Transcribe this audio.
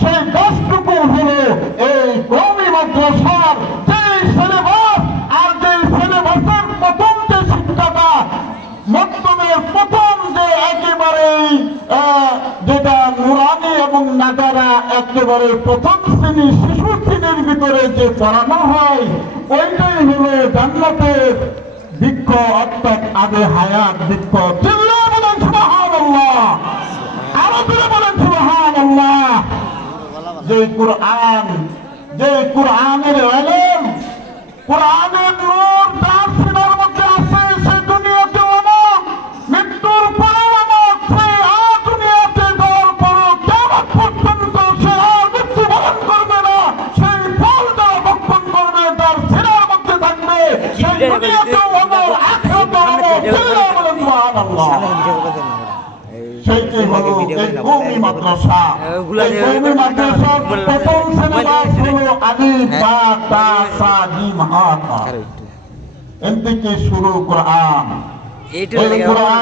সেই গাছটুকু হলো এই মাদ্রাসার যে সিলেবাস আর যে সিলেবাসের প্রথম যে শিক্ষাটা প্রথম যে একেবারে যেটা নুরানি এবং নাগারা একেবারে প্রথম শ্রেণি শিশু শ্রেণির ভিতরে যে পড়ানো হয়, ওইটাই হলো জান্নাতের বৃক্ষ অর্থাৎ আগে হায়াত বৃক্ষ। চিল্লা বলেন সুবহানাল্লাহ। আরও বলেন যে কোরআন যে কোরআনের এলেম কোরআনের নূর যার সিনার মধ্যে আছে সে দুনিয়াতে অমর মৃত্যুর পরে অমর সে আর দুনিয়াতে যাওয়ার পরও কেমন পর্যন্ত সে আর মৃত্যুবরণ করবে না সেই ফল তারা ভক্ষণ করবে তার সিনার মধ্যে থাকবে সেই দুনিয়াতেও অমর আখিরাতেও অমর চিল্লায় সেইটি হলো এই কৌমি মাদ্রাসা এই কৌমি মাদ্রাসার প্রথম সিলেবাস হলো আলিফ বা তা সা জিম হা তা এর থেকে শুরু কোরআন। এই কোরআন।